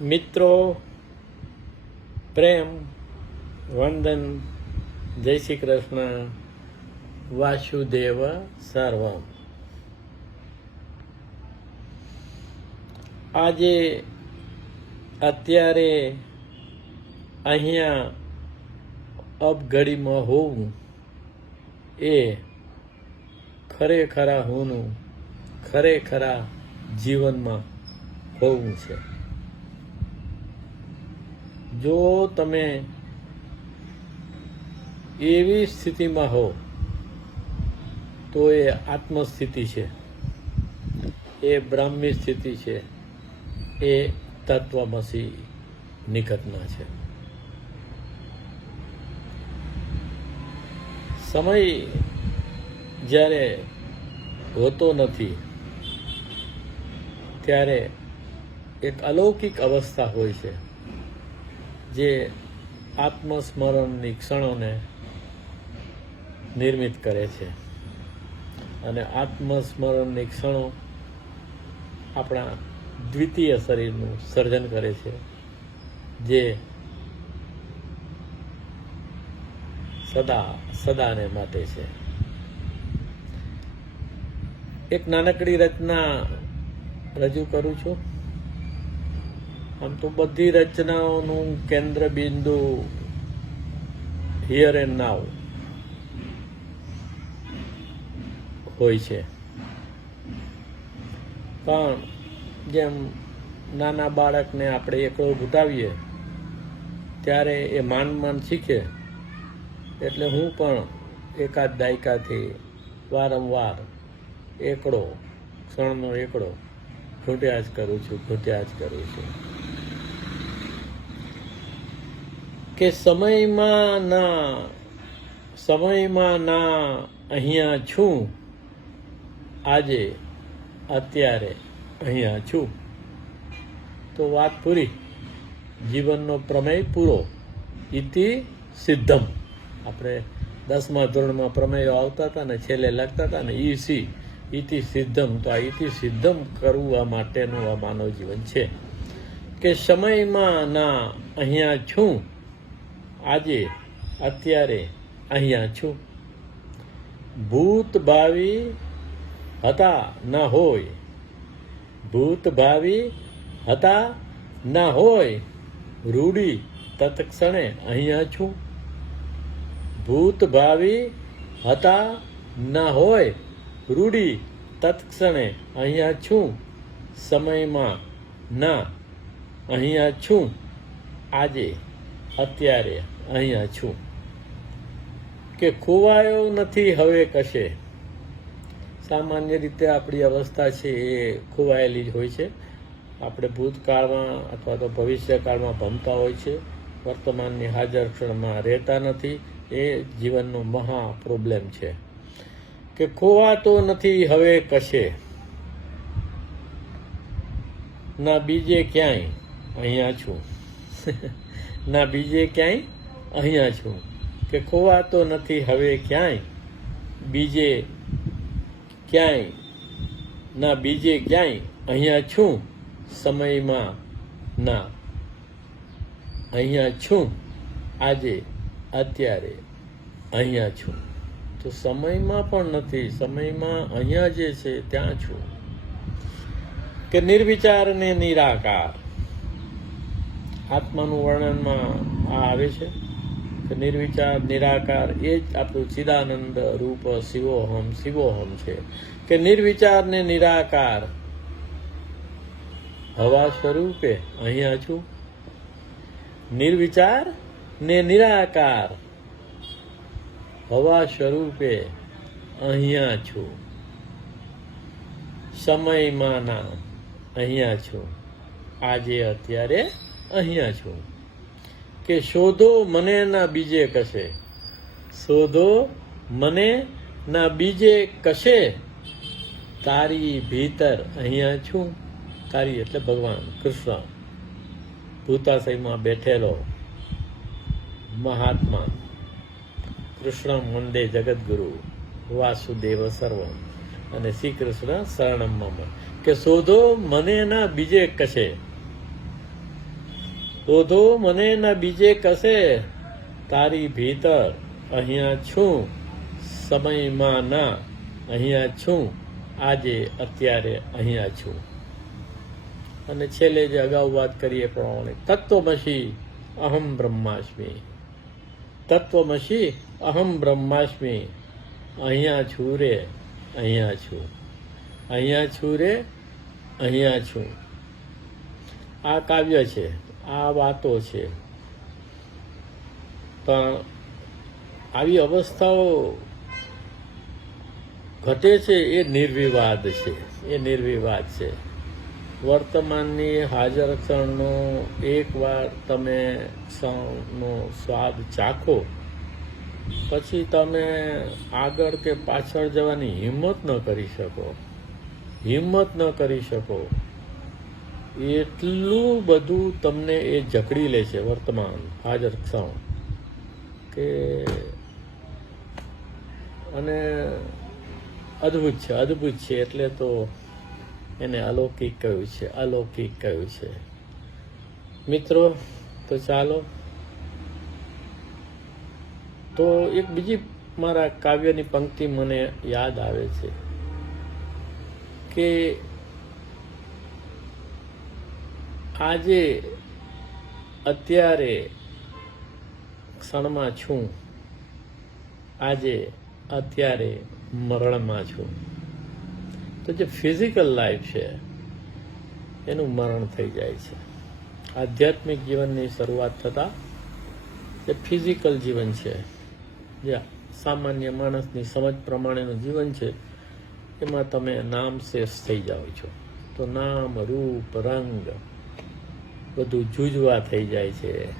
મિત્રો, પ્રેમ, વંદન, જય શ્રી કૃષ્ણ, વાસુદેવ સર્વમ. આજે અત્યારે અહીંયા અપઘડીમાં હોવું એ ખરેખરા હોનું ખરેખરા જીવનમાં હોવું છે. જો તમે એવી સ્થિતિમાં હો, તો એ આત્મસ્થિતિ છે. એ બ્રાહ્મી સ્થિતિ છે. એ તત્વમસી નિકટના છે. સમય જ્યારે હોતો નથી, ત્યારે એક અલૌકિક અવસ્થા હોય છે. જે આત્મસ્મરણની ક્ષણોને નિર્મિત કરે છે. અને આત્મસ્મરણની ક્ષણો આપણા દ્વિતીય શરીરનું સર્જન કરે છે, જે સદા, સદાને માટે છે. એક નાનકડી રચના રજૂ કરું છું. આમ તો બધી રચનાઓનું કેન્દ્ર બિંદુ હિયર એન્ડ નાવ હોય છે. પણ જેમ નાના બાળકને આપણે એકડો ઘૂંટાવીએ ત્યારે એ માન માન શીખે. એટલે હું પણ એકાદ દાયકાથી વારંવાર એકડો, ક્ષણનો એકડો ઘૂંટ્યા જ કરું છું, ઘૂંટ્યા જ કરું છું. કે સમયમાં ના સમયમાં ના અહીંયા છું. આજે, અત્યારે અહીંયા છું. તો વાત પૂરી. જીવનનો પ્રમેય પૂરો. ઇતિ સિદ્ધમ. આપણે દસમા ધોરણમાં પ્રમેયો આવતા હતા ને છેલ્લે લખતા હતા ને ઈ સી ઇતિ સિદ્ધમ. તો આ ઇતિ સિદ્ધમ કરવું આ માટેનું આ માનવ જીવન છે. કે સમયમાં ના અહીંયા છું. આજે અત્યારે અહીંયા છું. ભૂત ભાવિ હતા ના હોય. ભૂત ભાવિ હતા ના હોય. રૂડી તત્ક્ષણે અહીંયા છું. ભૂત ભાવિ હતા ના હોય. રૂડી તત્ક્ષણે અહીંયા છું. સમયમાં ના, અહીંયા છું. આજે, અત્યારે. અહીંયા છું. કે ખોવાયો નથી, હવે કશે? સામાન્ય રીતે આપણી અવસ્થા છે એ ખોવાયેલી જ હોય છે. આપણે ભૂતકાળમાં અથવા તો ભવિષ્યકાળમાં ભમતા હોય છે. વર્તમાનની હાજર ક્ષણમાં રહેતા નથી. એ જીવનનો મહા પ્રોબ્લેમ છે. કે ખોવાતો નથી, હવે કશે? ના બીજે ક્યાંય? અહીંયા છું. ના બીજે ક્યાંય? અહીંયા છું કે ખોવાતો નથી હવે ક્યાંય? બીજે ક્યાંય? ના, બીજે ક્યાંય? અહીંયા છું સમયમાં ના. અહીંયા છું આજે, અત્યારે અહીંયા છું. તો સમયમાં પણ નથી, સમયમાં અહીંયા જે છે ત્યાં છું. કે નિર્વિચાર ને નિરાકાર. આત્માનું વર્ણનમાં આ આવે છે? નિર્વિચાર, નિરાકાર એ જ આપણું ચિદાનંદ રૂપ શિવોહમ શિવોહમ છે. કે નિર્વિચાર ને નિરાકાર. હવા સ્વરૂપે અહીંયા છું. નિર્વિચાર ને નિરાકાર. હવા સ્વરૂપે અહીંયા છું. સમયમાં ના, અહીંયા છું. આજે, અત્યારે, અહીંયા છું. કે શોધો મને ના બીજે કશે? શોધો મને ના બીજે કશે? તારી ભીતર અહીંયા છું. તારી એટલે ભગવાન, કૃષ્ણ. ભૂતાશયમાં બેઠેલો મહાત્મા. કૃષ્ણ મુંડે જગદગુરુ. વાસુદેવ સર્વમ. અને શ્રી કૃષ્ણ શરણમ કે શોધો મને ના બીજે કશે? ઓધો મને ના બીજે કશે તારી ભીતર અહીંયા છું. સમયમાં ના, અહીંયા છું. આજે અત્યારે અહીંયા છું. અને છેલ્લે જે અગાઉ વાત કરીએ પ્રમાણે તત્વમસી અહમ બ્રહ્માસ્મી. તત્વમસી અહમ બ્રહ્માસ્મી. અહીંયા છું રે, અહીંયા છું. અહીંયા છું રે, અહીંયા છું. આ કાવ્ય છે. આ વાતો છે. પણ આવી અવસ્થાઓ ઘટે છે એ નિર્વિવાદ છે. એ નિર્વિવાદ છે. વર્તમાનની હાજર ક્ષણનો એકવાર તમે ક્ષણનો સ્વાદ ચાખો, પછી તમે આગળ કે પાછળ જવાની હિંમત ન કરી શકો. હિંમત ન કરી શકો. એટલું બધું તમને એ જકડી લે છે વર્તમાન, હાજર ક્ષણ, કે અને અદ્ભુત છે અદ્ભુત છે એટલે તો એને અલૌકિક કહ્યું છે, અલૌકિક કહ્યું છે. મિત્રો, તો ચાલો. તો એક બીજી મારા કાવ્યની પંક્તિ મને યાદ આવે છે, કે આજે અત્યારે ક્ષણમાં છું. આજે અત્યારે મરણમાં છું. તો જે ફિઝિકલ લાઈફ છે, એનું મરણ થઈ જાય છે. આધ્યાત્મિક જીવનની શરૂઆત થતાં જે ફિઝિકલ જીવન છે, જે સામાન્ય માણસની સમજ પ્રમાણેનું જીવન છે, એમાં તમે નામ શેષ થઈ જાઓ છો. તો નામ, રૂપ, રંગ બધું જૂજવા થઈ જાય છે.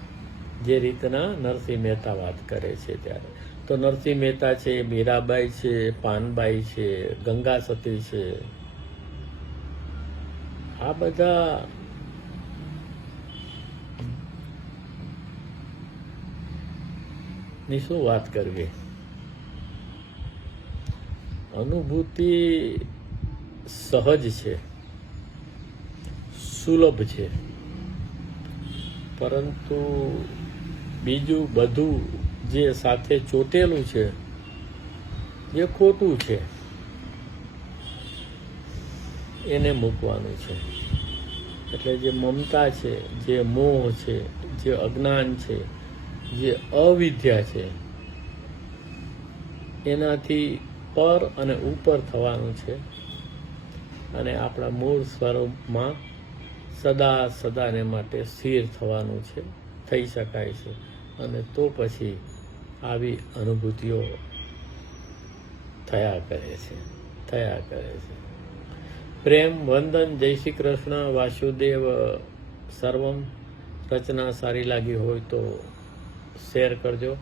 જે રીતના નરસિંહ મહેતા વાત કરે છે ત્યારે. તો નરસિંહ મહેતા છે, મીરાબાઈ છે, પાનબાઈ છે, ગંગા સતી છે. આ બધા ની શું વાત કરવી? અનુભૂતિ સહજ છે. સુલભ છે. પરંતુ બીજું બધું જે સાથે ચોટેલું છે જે ખોટું છે. એને મૂકવાનું છે. એટલે જે મમતા છે, જે મોહ છે, જે અજ્ઞાન છે, જે અવિદ્યા છે, એનાથી પર અને ઉપર થવાનું છે. અને આપણા મૂળ સ્વરૂપમાં સદા સદાને માટે સ્થિર થવાનું છે, થઈ શકાય છે. અને તો પછી આવી અનુભૂતિઓ થયા કરે છે, થયા કરે છે. પ્રેમ, વંદન, જય શ્રી કૃષ્ણ, વાસુદેવ, સર્વમ. રચના સારી લાગી હોય તો શેર કરજો.